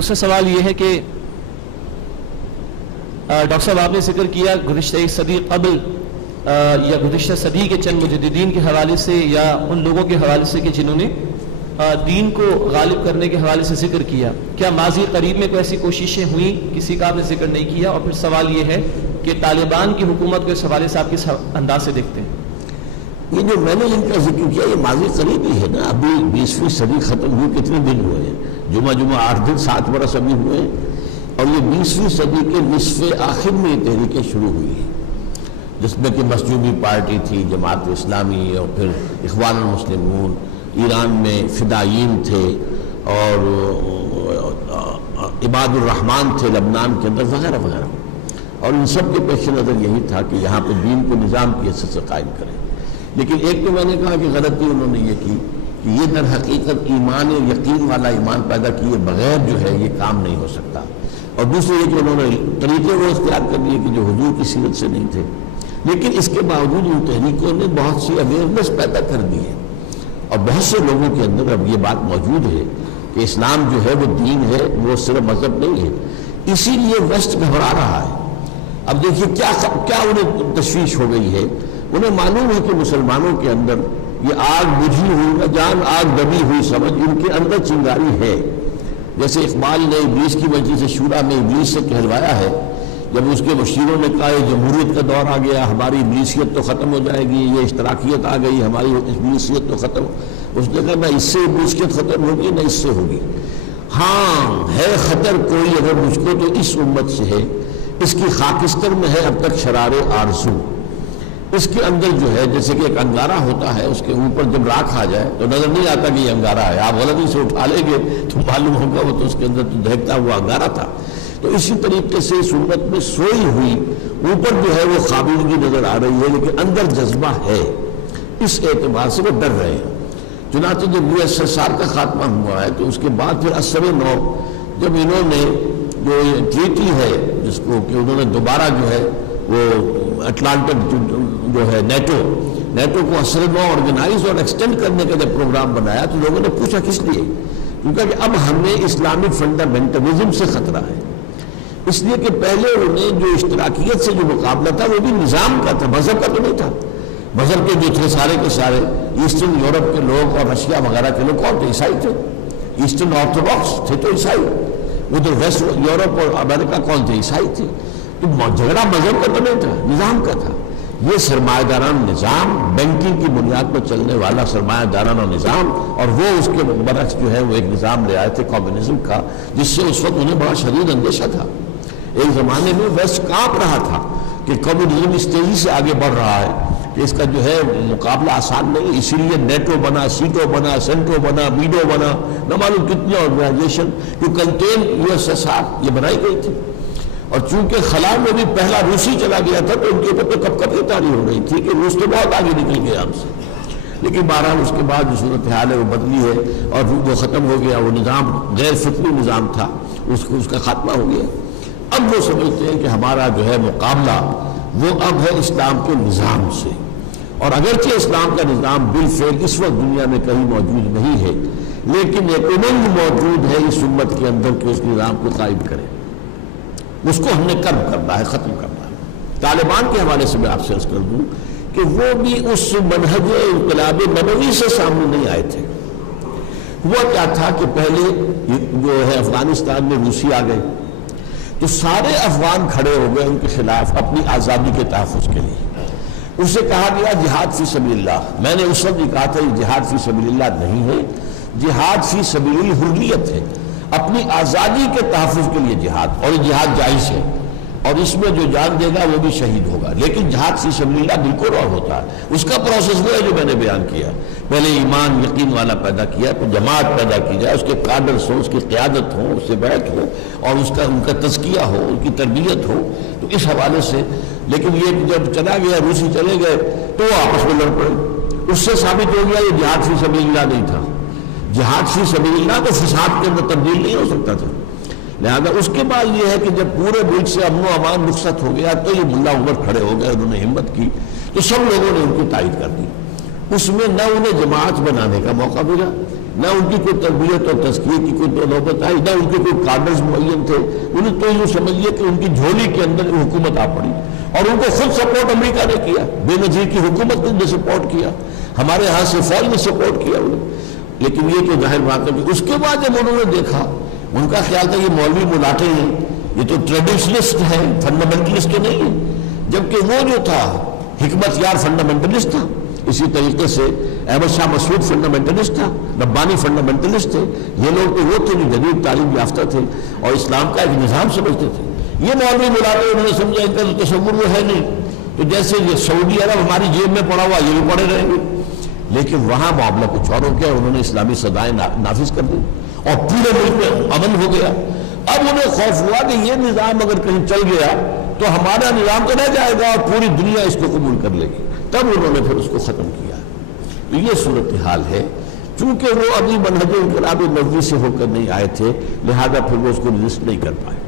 دوسرا سوال یہ ہے کہ ڈاکٹر صاحب آپ نے ذکر کیا گزشتہ ایک صدی قبل یا گزشتہ صدی کے چند مجددین کے حوالے سے یا ان لوگوں کے حوالے سے کہ جنہوں نے دین کو غالب کرنے کے حوالے سے ذکر کیا، کیا ماضی قریب میں کوئی ایسی کوششیں ہوئیں؟ کسی کا آپ نے ذکر نہیں کیا. اور پھر سوال یہ ہے کہ طالبان کی حکومت کو اس حوالے سے آپ کس انداز سے دیکھتے ہیں؟ یہ جو میں نے ان کا ذکر کیا یہ ماضی قریب ہی ہے نا. ابھی 20ویں صدی ختم ہوئی کتنے دن ہوئے ہیں؟ جمعہ 8 دن 7 برس ابھی ہوئے ہیں. اور یہ 20ویں صدی کے نصف آخر میں یہ تحریکیں شروع ہوئی ہیں، جس میں کہ مسجوبی پارٹی تھی، جماعت اسلامی، اور پھر اخوان المسلمون، ایران میں فدائیین تھے، اور عباد الرحمن تھے لبنان کے اندر، وغیرہ وغیرہ. اور ان سب کے پیش نظر یہی تھا کہ یہاں پہ دین کو نظام کی حیثیت سے قائم کریں. لیکن ایک تو میں نے کہا کہ غلطی انہوں نے یہ کی کہ یہ در حقیقت ایمان یقین والا ایمان پیدا کیے بغیر جو ہے یہ کام نہیں ہو سکتا. اور دوسرے یہ کہ انہوں نے طریقے وہ اختیار کر لیے کہ جو حضور کی سیرت سے نہیں تھے. لیکن اس کے باوجود ان تحریکوں نے بہت سی اویئرنیس پیدا کر دی ہے، اور بہت سے لوگوں کے اندر اب یہ بات موجود ہے کہ اسلام جو ہے وہ دین ہے، وہ صرف مذہب نہیں ہے. اسی لیے ویسٹ گھبرا رہا ہے. اب دیکھیے کیا انہیں تشویش ہو گئی ہے. انہیں معلوم ہے کہ مسلمانوں کے اندر یہ آگ بجھی ہوئی، جان آگ دبی ہوئی سمجھ ان کے اندر چنگاری ہے. جیسے اقبال نے ابلیس کی وجہ سے شورا میں ابلیس سے کہلوایا ہے، جب اس کے مشیروں نے کہا یہ جمہوریت کا دور آ گیا، ہماری ابلیسیت تو ختم ہو جائے گی، یہ اشتراکیت آ گئی، ہماری ابلیسیت تو ختم. اس نے کہا نہ اس سے ابلیسیت ختم ہوگی نہ اس سے ہوگی. ہاں ہے خطر کوئی اگر مجھ کو تو اس امت سے ہے، اس کی خاکستر میں ہے اب تک شرار آرزو. اس کے اندر جو ہے جیسے کہ ایک انگارہ ہوتا ہے، اس کے اوپر جب راکھ آ جائے تو نظر نہیں آتا کہ یہ انگارہ ہے. آپ غلطی سے اٹھا لیں گے تو معلوم ہوگا وہ تو اس کے اندر تو دہکتا ہوا انگارہ تھا. تو اسی طریقے سے اس امت میں سوئی ہوئی اوپر جو ہے وہ خابندگی نظر آ رہی ہے، لیکن اندر جذبہ ہے. اس اعتبار سے وہ ڈر رہے ہیں. چنانچہ جب USSR کا خاتمہ ہوا ہے تو اس کے بعد پھر اثر نو جب انہوں نے جو ٹریٹی ہے جس کو کہ انہوں نے دوبارہ جو ہے وہ اٹلانٹک جو ہے نیٹو کو اثر نو آرگنائز اور ایکسٹینڈ کرنے کا جب پروگرام بنایا تو لوگوں نے پوچھا کس لیے؟ کیونکہ اب ہمیں اسلامک فنڈامنٹلزم سے خطرہ ہے. اس لیے کہ پہلے انہیں جو اشتراکیت سے جو مقابلہ تھا وہ بھی نظام کا تھا، مذہب کا تو نہیں تھا. مذہب کے جو تھے سارے کے سارے ایسٹرن یورپ کے لوگ اور رشیا وغیرہ کے لوگ کون تھے؟ عیسائی تھے. ایسٹرن آرتھوڈاکس تھے تو عیسائی. ادھر ویسٹ یورپ اور امریکہ کون تھے؟ عیسائی تھے. تو جھگڑا مذہب کا تو نہیں تھا، نظام کا تھا. یہ سرمایہ داران نظام، بینکنگ کی بنیاد پر چلنے والا سرمایہ دارانہ نظام، اور وہ اس کے برعکس جو ہے وہ ایک نظام لے آئے تھے کمیونزم کا، جس سے اس وقت انہیں بڑا شدید اندیشہ تھا. ایک زمانے میں ویسٹ کانپ رہا تھا کہ کمیونزم اس تیزی سے آگے بڑھ رہا ہے کہ اس کا جو ہے مقابلہ آسان نہیں. اسی لیے نیٹو بنا، سیٹو بنا، سینٹو بنا، میڈو بنا، نہ معلوم کتنی آرگنائزیشن جو کنٹین USSR یہ بنائی گئی تھی. اور چونکہ خلا میں بھی پہلا روسی چلا گیا تھا تو ان کے اوپر تو کب کب یہ تاریخ ہو رہی تھی کہ روس تو بہت آگے نکل گیا ہم سے. لیکن بہرحال اس کے بعد جو صورتحال ہے وہ بدلی ہے اور وہ ختم ہو گیا. وہ نظام غیر فطری نظام تھا، اس کا خاتمہ ہو گیا. اب وہ سمجھتے ہیں کہ ہمارا جو ہے مقابلہ وہ اب ہے اسلام کے نظام سے. اور اگرچہ اسلام کا نظام بالفعل اس وقت دنیا میں کہیں موجود نہیں ہے، لیکن ایک امنگ موجود ہے اس امت کے اندر کہ اس نظام کو قائم کرے. اس کو ہم نے کرنا ہے، ختم کرنا ہے. طالبان کے حوالے سے میں آپ سے عرض کر دوں کہ وہ بھی اس منہج انقلاب نبوی سے سامنے نہیں آئے تھے. وہ کیا تھا کہ پہلے جو ہے افغانستان میں روسی آ گئے تو سارے افغان کھڑے ہو گئے ان کے خلاف اپنی آزادی کے تحفظ کے لیے. اسے کہا گیا جہاد فی سبیل اللہ. میں نے اس وقت یہ کہا تھا یہ جہاد فی سبیل اللہ نہیں ہے، جہاد فی سبیل الحریت ہے، اپنی آزادی کے تحفظ کے لیے جہاد. اور یہ جہاد جائز ہے اور اس میں جو جان دے گا وہ بھی شہید ہوگا. لیکن جہاد فی سبیل اللہ بالکل اور ہوتا ہے. اس کا پروسیس وہ ہے جو میں نے بیان کیا. پہلے ایمان یقین والا پیدا کیا، پھر جماعت پیدا کی جائے، اس کے کادرز ہو، اس کی قیادت ہو، اس سے بیعت ہو، اور ان کا تزکیہ ہو، ان کی تربیت ہو. تو اس حوالے سے لیکن یہ جب چلا گیا روسی چلے گئے تو وہ آپس میں لڑ پڑے. اس سے ثابت ہو گیا یہ جہاد فی سبیل اللہ نہیں تھا. جہاد فی سبیل اللہ تو فساد کے اندر تبدیل نہیں ہو سکتا تھا. لہذا اس کے بعد یہ ہے کہ جب پورے ملک سے امن و امان رخصت ہو گیا تو یہ ملا عمر کھڑے ہو گئے، انہوں نے ہمت کی تو سب لوگوں نے ان کی تائید کر دی. اس میں نہ انہیں جماعت بنانے کا موقع ملا، نہ ان کی کوئی تربیت اور تزکیے کی کوئی تو نوبت آئی، نہ ان کے کوئی کارڈرز معین تھے. انہیں تو یوں سمجھیے کہ ان کی جھولی کے اندر حکومت آ پڑی، اور ان کو خود سپورٹ امریکہ نے کیا، بے نظیر کی حکومت نے سپورٹ کیا، ہمارے ہاں سے فوج نے سپورٹ کیا انہیں. لیکن یہ تو ظاہر بات ہے کہ اس کے بعد جب انہوں نے دیکھا، ان کا خیال تھا یہ مولوی ملاٹے ہیں، یہ تو ٹریڈیشنسٹ ہیں، فنڈامنٹلسٹ نہیں ہیں. جبکہ وہ جو تھا حکمت یار فنڈامنٹلسٹ تھا، اسی طریقے سے احمد شاہ مسعود فنڈامنٹلسٹ تھا، ربانی فنڈامنٹلسٹ تھے. یہ لوگ تو وہ تھے جو جدید تعلیم یافتہ تھے اور اسلام کا ایک نظام سمجھتے تھے. یہ مولوی ملاٹے انہوں نے سمجھا ان کا تو تصور وہ ہے نہیں، تو جیسے یہ سعودی عرب ہماری جیب میں پڑا ہوا یہ بھی پڑے رہیں گے. لیکن وہاں معاملہ کچھ اور ہو گیا، انہوں نے اسلامی سزائیں نافذ کر دی اور پورے ملک میں امن ہو گیا. اب انہیں خوف ہوا کہ یہ نظام اگر کہیں چل گیا تو ہمارا نظام تو رہ جائے گا اور پوری دنیا اس کو قبول کر لے گی. تب انہوں نے پھر اس کو ختم کیا. تو یہ صورتحال ہے. چونکہ وہ ابھی منہج انقلاب نبوی سے ہو کر نہیں آئے تھے، لہذا پھر وہ اس کو رجسٹ نہیں کر پائے.